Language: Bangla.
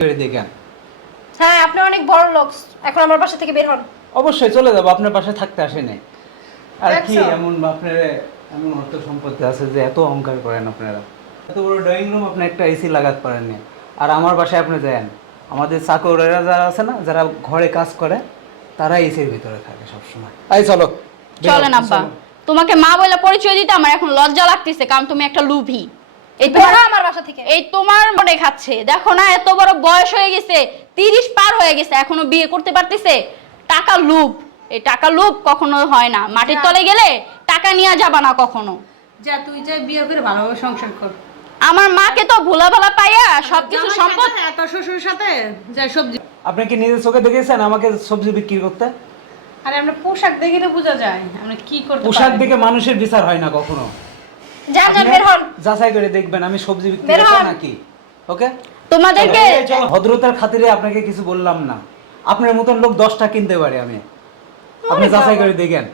দেখেন। হ্যাঁ, আপনি অনেক বড় লোক, এখন আমার বাসা থেকে বের হন। অবশ্যই চলে যাবো, আপনার বাসায় থাকতে আসেনি। আর কি দেখছো? এমন আপনার এমন অর্থ সম্পত্তি আছে যে এত অহংকার করেন আপনারা? এত বড় ড্রয়িং রুম আপনি একটা এসি লাগাতে পারেননি। আর আমার বাসায় আপনি যান, আমাদের চাকরেরা যারা আছে না, যারা ঘরে কাজ করে, তারা এসির ভিতরে থাকে সবসময়। এই চলো চলেন আব্বা, তোমাকে মা বলে পরিচয় দিতে আমার এখন লজ্জা লাগতেছে, কারণ তুমি একটা লুভি। এই বের তোমার হও আমার বাসা থেকে। এই তোমার মনে খাচ্ছে, দেখো না এত বড় বয়স হয়ে গেছে, 30 পার হয়ে গেছে, এখনো বিয়ে করতে পারতেছে। টাকা লোভ, এই টাকা লোভ কখনো হয় না, মাটির তলে গেলে টাকা নিয়ে যাবা না কখনো। যা তুই যা বিয়ে করে ভালোভাবে সংসার কর। আমার মাকে তো ভোলা ভালা পাইয়া সবকিছু জামাই সম্পদ। সাথে এত শ্বশুরের সাথে যা সবজি। আপনি কি নিজের চোখে দেখেছেন আমাকে সবজি বিক্রি করতে? আরে আমরা পোশাক দেখে তো বোঝা যায় আমরা কি করতে পোশাক পারি। দেখে মানুষের বিচার হয় না কখনো। যান আপনি বের হন। যাচাই করে দেখবেন আমি সবজি বিক্রি বের করতে হন। নাকি। ওকে, তোমাদেরকে চলো, ভদ্রতার খাতিরে আপনাকে কিছু বললাম না। আপনার মতন লোক 10টা কিনতে পারে আমি, আপনি যাচাই করে দেখেন।